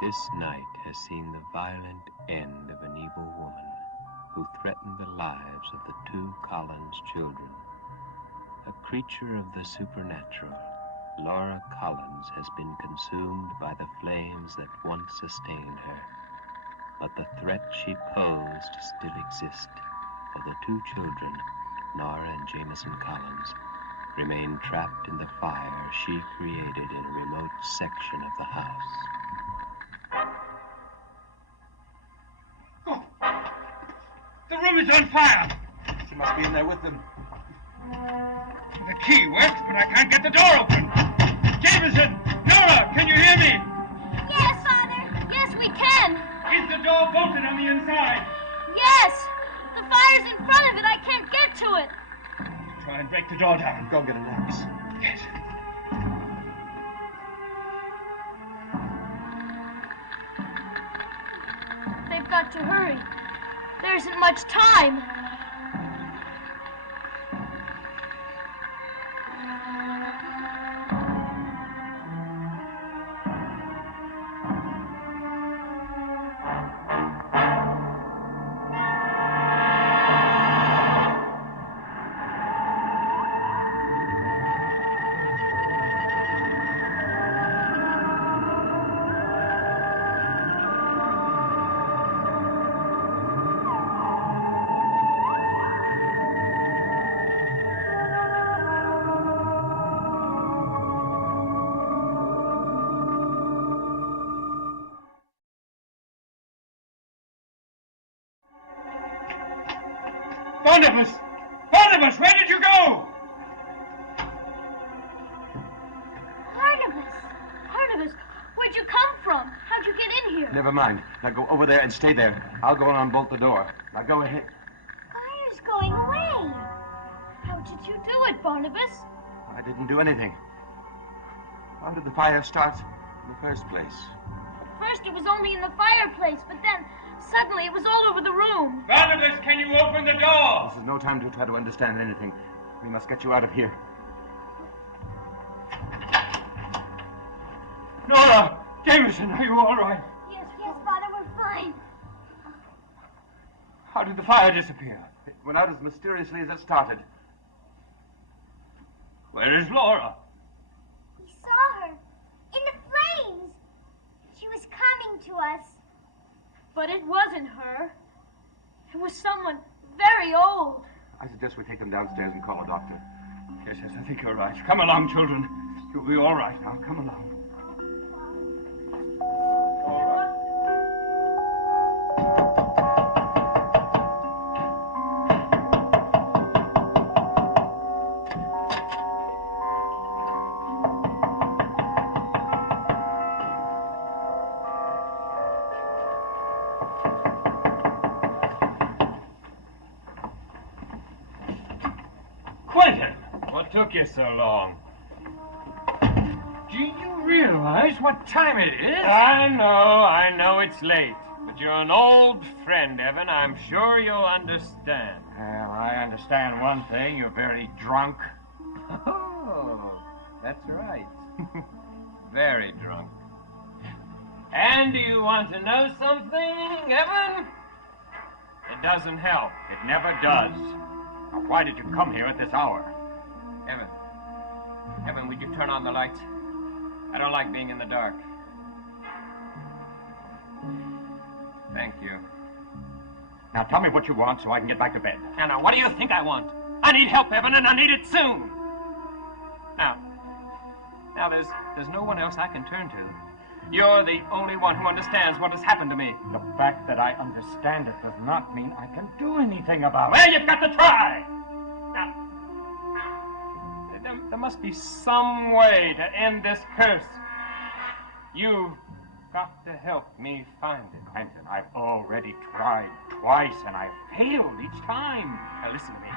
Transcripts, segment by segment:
This night has seen the violent end of an evil woman who threatened the lives of the two Collins children. A creature of the supernatural, Laura Collins has been consumed by the flames that once sustained her. But the threat she posed still exists, for the two children, Nora and Jameson Collins, remain trapped in the fire she created in a remote section of the house. Oh, the room is on fire. She must be in there with them. The key works, but I can't get the door open. Jameson! Nora, can you hear me? Yes, Father. Yes, we can. Is the door bolted on the inside? Yes. The fire's in front of it. I can't get to it. Try and break the door down. Go get an axe. Yes. They've got to hurry. There isn't much time. Barnabas! Barnabas, where did you go? Barnabas, where'd you come from? How'd you get in here? Never mind. Now go over there and stay there. I'll go and unbolt the door. Now go ahead. Fire's going away. How did you do it, Barnabas? I didn't do anything. How did the fire start in the first place? At first it was only in the fireplace, but then suddenly it was all over the room. Barnabas, can you open the door? This is no time to try to understand anything. We must get you out of here. Nora! Jameson, are you all right? Yes, Father, we're fine. How did the fire disappear? It went out as mysteriously as it started. Where is Laura? We saw her. In the flames. She was coming to us. But it wasn't her. It was someone very old. I suggest we take them downstairs and call a doctor. Yes, I think you're right. Come along, children. You'll be all right now. Come along. Quentin, what took you so long? Do you realize what time it is? I know it's late. But you're an old friend, Evan. I'm sure you'll understand. Well, I understand one thing. You're very drunk. Oh, that's right. Very drunk. And do you want to know something, Evan? It doesn't help. It never does. Now, why did you come here at this hour? Evan, would you turn on the lights? I don't like being in the dark. Thank you. Now, tell me what you want so I can get back to bed. Now, what do you think I want? I need help, Evan, and I need it soon. Now, there's no one else I can turn to. You're the only one who understands what has happened to me. The fact that I understand it does not mean I can do anything about it. Well, you've got to try. Now, there must be some way to end this curse. You've got to help me find it. Quentin, I've already tried twice, and I've failed each time. Now, listen to me.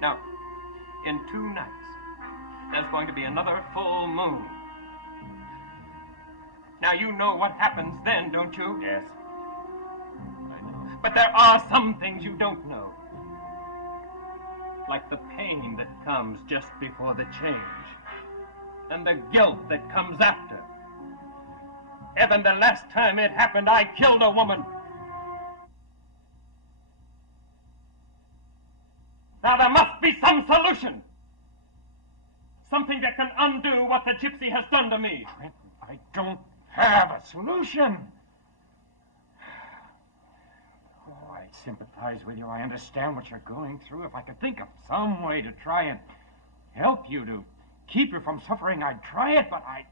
Now, in 2 nights, there's going to be another full moon. Now, you know what happens then, don't you? Yes. I know. But there are some things you don't know. Like the pain that comes just before the change. And the guilt that comes after. Evan, the last time it happened, I killed a woman. Now there must be some solution. Something that can undo what the gypsy has done to me. Quentin, I don't have a solution. Oh, I sympathize with you. I understand what you're going through. If I could think of some way to try and help you, to keep you from suffering, I'd try it, but I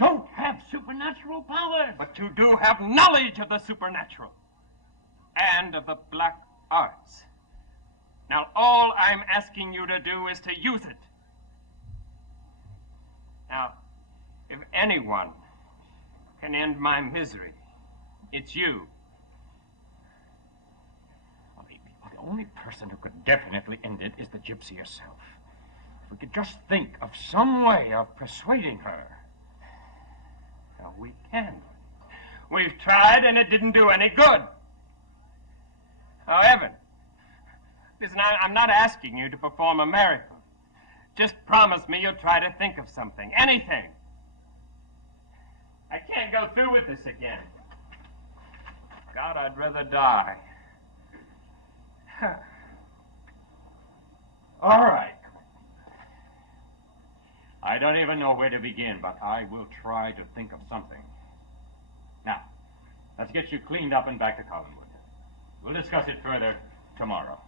don't have supernatural powers. But you do have knowledge of the supernatural and of the black arts. Now, all I'm asking you to do is to use it. Now, if anyone can end my misery, it's you. Well, the only person who could definitely end it is the gypsy herself. If we could just think of some way of persuading her. Now, we can. We've tried, and it didn't do any good. Now, Evan, listen, I'm not asking you to perform a miracle. Just promise me you'll try to think of something, anything. I can't go through with this again. God, I'd rather die. All right. I don't even know where to begin, but I will try to think of something. Now, let's get you cleaned up and back to Collinwood. We'll discuss it further tomorrow.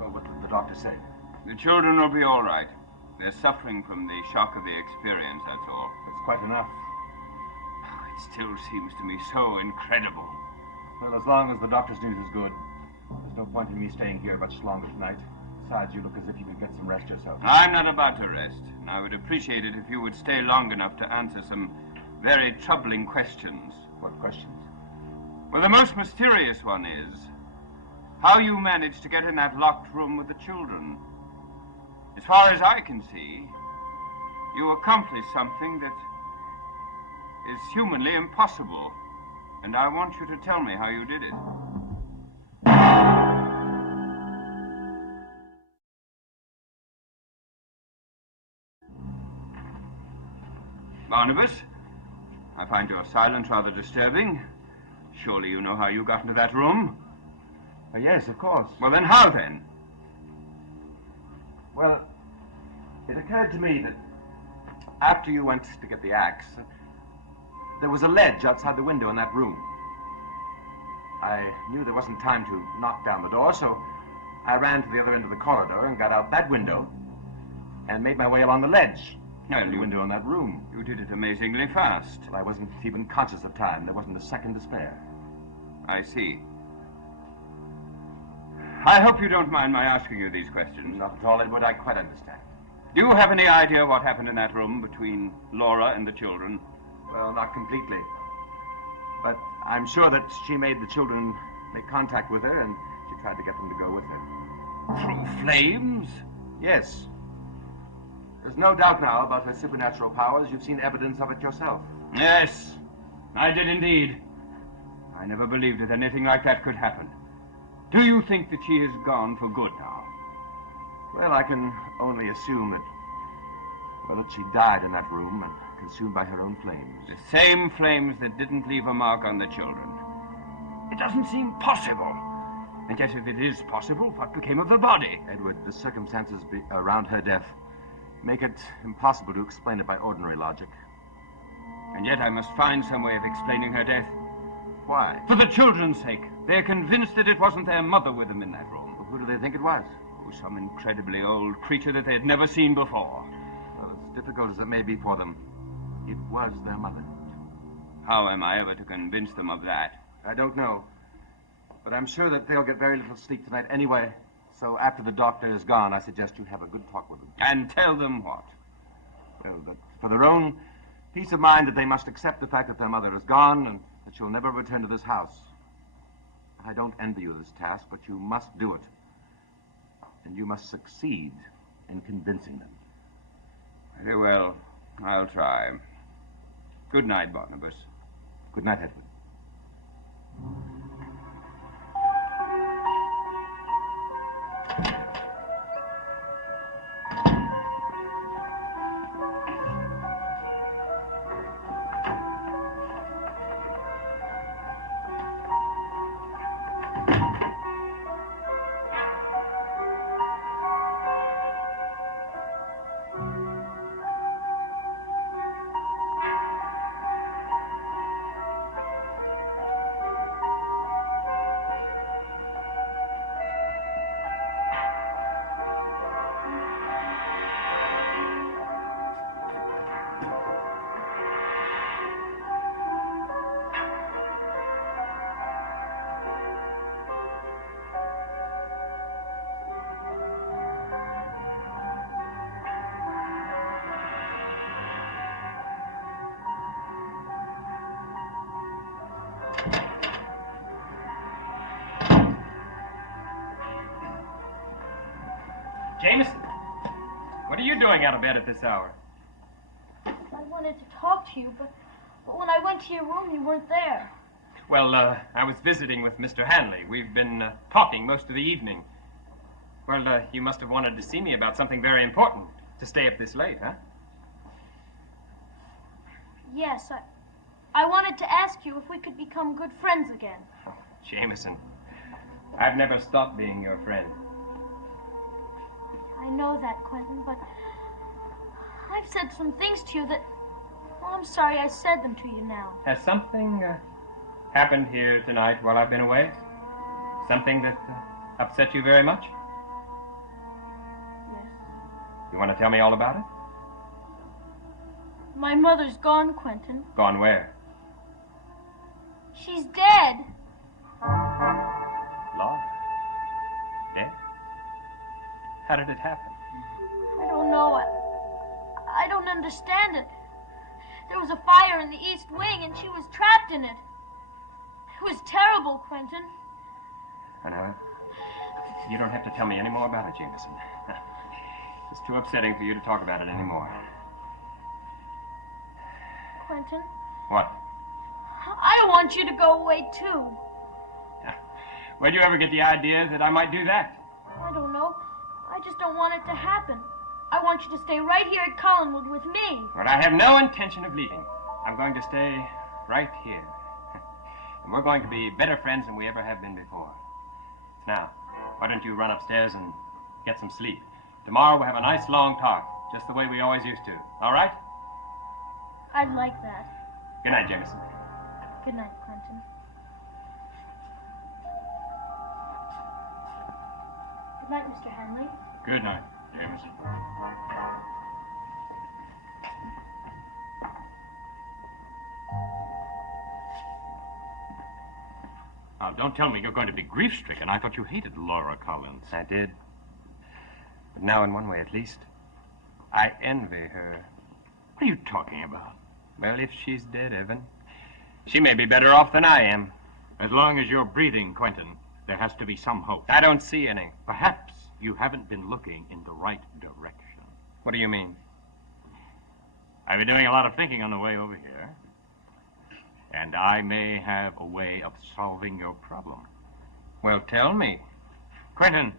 Well, what did the doctor say? The children will be all right. They're suffering from the shock of the experience, that's all. That's quite enough. Oh, it still seems to me so incredible. Well, as long as the doctor's news is good, there's no point in me staying here much longer tonight. Besides, you look as if you could get some rest yourself. I'm not about to rest, and I would appreciate it if you would stay long enough to answer some very troubling questions. What questions? Well, the most mysterious one is how you managed to get in that locked room with the children. As far as I can see, you accomplished something that is humanly impossible, and I want you to tell me how you did it. Barnabas, I find your silence rather disturbing. Surely you know how you got into that room? Yes, of course. Well, then how then? Well, it occurred to me that after you went to get the axe, there was a ledge outside the window in that room. I knew there wasn't time to knock down the door, so I ran to the other end of the corridor and got out that window and made my way along the ledge. Well, The window in that room. You did it amazingly fast. Well, I wasn't even conscious of time. There wasn't a second to spare. I see. I hope you don't mind my asking you these questions. Not at all, Edward. I quite understand. Do you have any idea what happened in that room between Laura and the children? Well, not completely. But I'm sure that she made the children make contact with her, and she tried to get them to go with her. Through flames? Yes. There's no doubt now about her supernatural powers. You've seen evidence of it yourself. Yes, I did indeed. I never believed that anything like that could happen. Do you think that she is gone for good now? Well, I can only assume that, that she died in that room and consumed by her own flames. The same flames that didn't leave a mark on the children. It doesn't seem possible. And yet, if it is possible, what became of the body? Edward, the circumstances around her death make it impossible to explain it by ordinary logic. And yet I must find some way of explaining her death. Why? For the children's sake. They're convinced that it wasn't their mother with them in that room. Well, who do they think it was? Oh, some incredibly old creature that they'd never seen before. Well, as difficult as it may be for them, it was their mother. How am I ever to convince them of that? I don't know. But I'm sure that they'll get very little sleep tonight anyway. So after the doctor is gone, I suggest you have a good talk with them. And tell them what? Well, that for their own peace of mind, that they must accept the fact that their mother is gone and that she'll never return to this house. I don't envy you this task, but you must do it. And you must succeed in convincing them. Very well. I'll try. Good night, Barnabas. Good night, Edward. Jameson, what are you doing out of bed at this hour? I wanted to talk to you, but when I went to your room, you weren't there. Well, I was visiting with Mr. Hanley. We've been talking most of the evening. Well, you must have wanted to see me about something very important to stay up this late, huh? Yes, I wanted to ask you if we could become good friends again. Oh, Jameson, I've never stopped being your friend. I know that, Quentin, but I've said some things to you that... Well, I'm sorry I said them to you now. Has something happened here tonight while I've been away? Something that upset you very much? Yes. You want to tell me all about it? My mother's gone, Quentin. Gone where? She's dead. Laura? Dead? How did it happen? I don't know. I don't understand it. There was a fire in the East Wing, and she was trapped in it. It was terrible, Quentin. I know. You don't have to tell me any more about it, Jameson. It's too upsetting for you to talk about it anymore. Quentin? What? I want you to go away, too. Where'd you ever get the idea that I might do that? I don't know. I just don't want it to happen. I want you to stay right here at Collinwood with me. But I have no intention of leaving. I'm going to stay right here. And we're going to be better friends than we ever have been before. Now, why don't you run upstairs and get some sleep? Tomorrow we'll have a nice long talk, just the way we always used to. All right? I'd like that. Good night, Jameson. Good night, Quentin. Good night, Mr. Hanley. Good night, Jameson. Now, don't tell me you're going to be grief-stricken. I thought you hated Laura Collins. I did. But now, in one way at least, I envy her. What are you talking about? Well, if she's dead, Evan, she may be better off than I am. As long as you're breathing, Quentin, there has to be some hope. I don't see any. Perhaps you haven't been looking in the right direction. What do you mean? I've been doing a lot of thinking on the way over here. And I may have a way of solving your problem. Well, tell me. Quentin,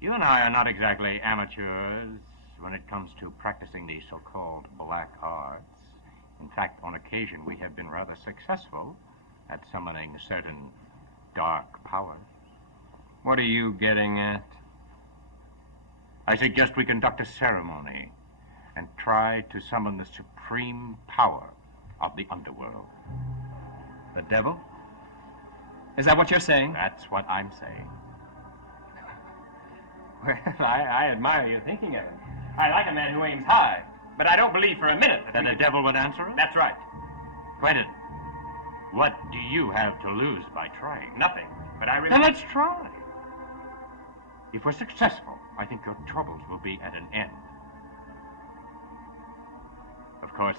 you and I are not exactly amateurs when it comes to practicing the so-called black arts. In fact, on occasion, we have been rather successful at summoning certain dark powers. What are you getting at? I suggest we conduct a ceremony and try to summon the supreme power of the underworld. The devil? Is that what you're saying? That's what I'm saying. Well, I admire your thinking of it. I like a man who aims high, but I don't believe for a minute that the devil would answer us? That's right. Quentin, what do you have to lose by trying? Nothing, but I really... Then let's try. If we're successful, I think your troubles will be at an end. Of course,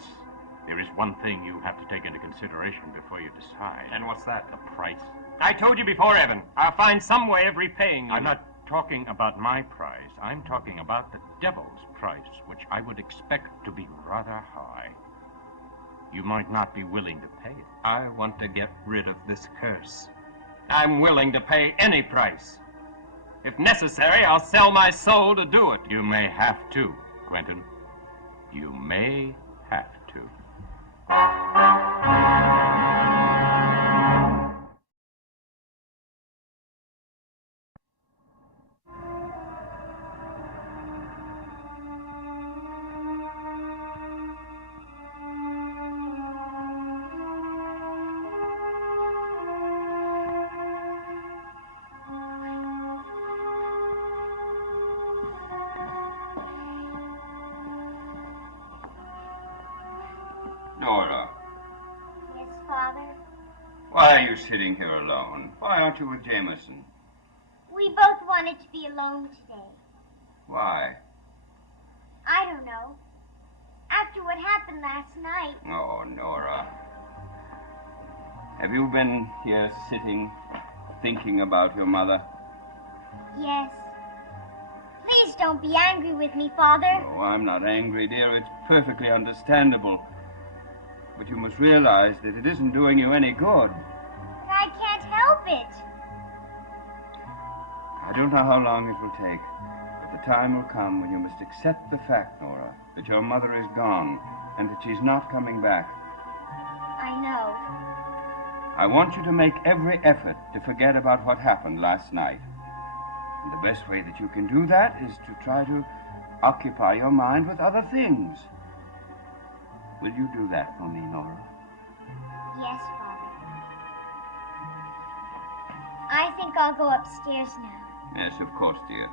there is one thing you have to take into consideration before you decide. And what's that? The price. I told you before, Evan. I'll find some way of repaying you. I'm not talking about my price. I'm talking about the devil's price, which I would expect to be rather high. you might not be willing to pay it. I want to get rid of this curse. I'm willing to pay any price. If necessary, I'll sell my soul to do it. You may have to, Quentin. You may have to. Nora, Yes, Father? why are you sitting here alone? Why aren't you with Jameson? We both wanted to be alone today. Why? I don't know. After what happened last night. Oh, Nora. Have you been here sitting, thinking about your mother? Yes. Please don't be angry with me, Father. Oh, I'm not angry, dear. It's perfectly understandable. But you must realize that it isn't doing you any good. But I can't help it. I don't know how long it will take, but the time will come when you must accept the fact, Nora, that your mother is gone and that she's not coming back. I know. I want you to make every effort to forget about what happened last night. And the best way that you can do that is to try to occupy your mind with other things. Will you do that for me, Nora? Yes, Father. I think I'll go upstairs now. Yes, of course, dear.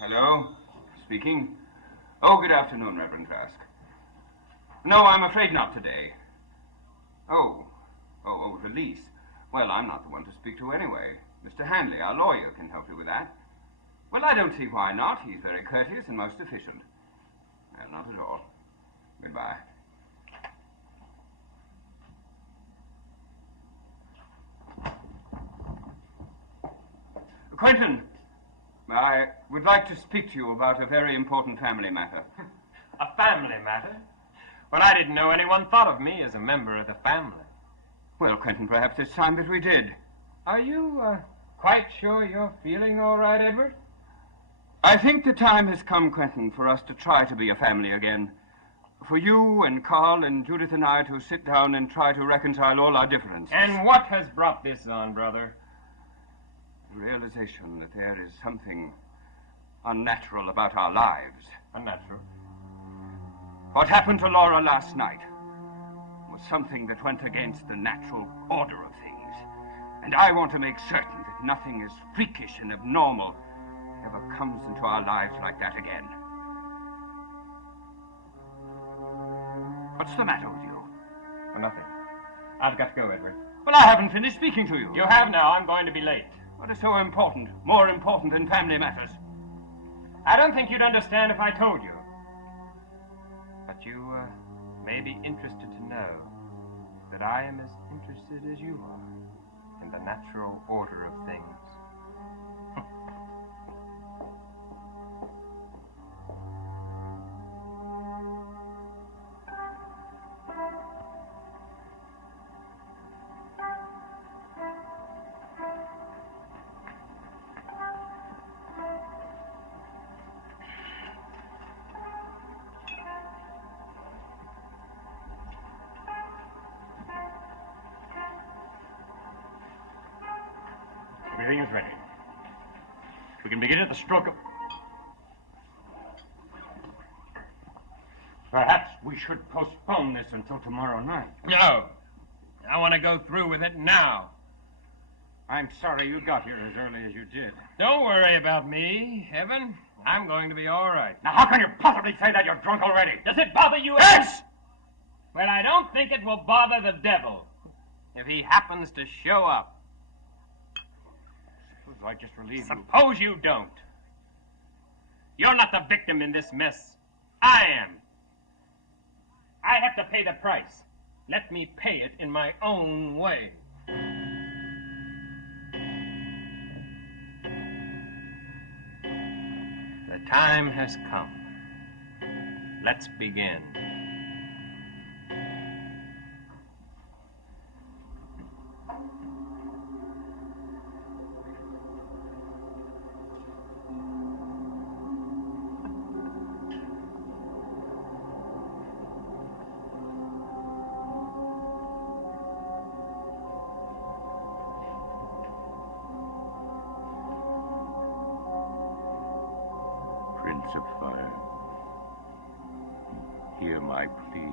Hello? Speaking? Oh, good afternoon, Reverend Trask. No, I'm afraid not today. Oh, release. Well, I'm not the one to speak to anyway. Mr. Hanley, our lawyer, can help you with that. Well, I don't see why not. He's very courteous and most efficient. Well, not at all. Goodbye. Quentin, I would like to speak to you about a very important family matter. A family matter? Well, I didn't know anyone thought of me as a member of the family. Well, Quentin, perhaps it's time that we did. Are you, quite sure you're feeling all right, Edward? I think the time has come, Quentin, for us to try to be a family again. For you and Carl and Judith and I to sit down and try to reconcile all our differences. And what has brought this on, brother? The realization that there is something unnatural about our lives. Unnatural? What happened to Laura last night was something that went against the natural order of things. And I want to make certain that nothing as freakish and abnormal ever comes into our lives like that again. What's the matter with you? Oh, nothing. I've got to go, Edward. Well, I haven't finished speaking to you. You have now. I'm going to be late. What is so important, more important than family matters? I don't think you'd understand if I told you. But you may be interested to know that I am as interested as you are in the natural order of things. Everything is ready. We can begin at the stroke of... Perhaps we should postpone this until tomorrow night. No. I want to go through with it now. I'm sorry you got here as early as you did. Don't worry about me, Evan. I'm going to be all right. Now, how can you possibly say that? You're drunk already. Does it bother you, Evan? Yes! Well, I don't think it will bother the devil if he happens to show up. Suppose I just relieve you. Suppose you don't. You're not the victim in this mess. I am. I have to pay the price. Let me pay it in my own way. time has come. Let's begin. Prince of Fire, hear my plea.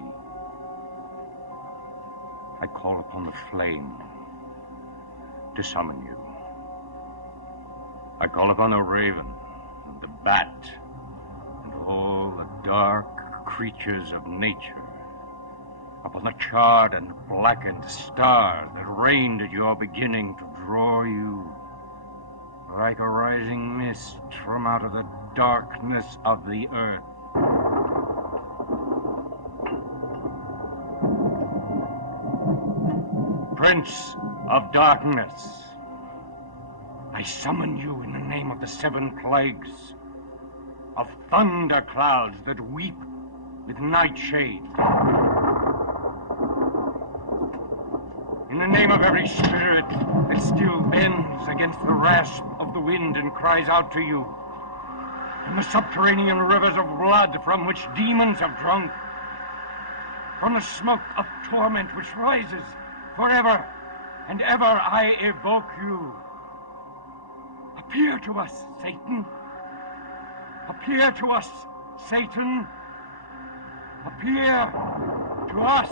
I call upon the flame to summon you. I call upon the raven, and the bat, and all the dark creatures of nature, upon the charred and blackened stars that rained at your beginning to draw you like a rising mist from out of the darkness of the earth. Prince of Darkness, I summon you in the name of the 7 plagues, of thunder clouds that weep with nightshade, in the name of every spirit that still bends against the rasp of the wind and cries out to you, from the subterranean rivers of blood from which demons have drunk, from the smoke of torment which rises forever and ever, I evoke you. Appear to us, Satan. Appear to us, Satan. Appear to us.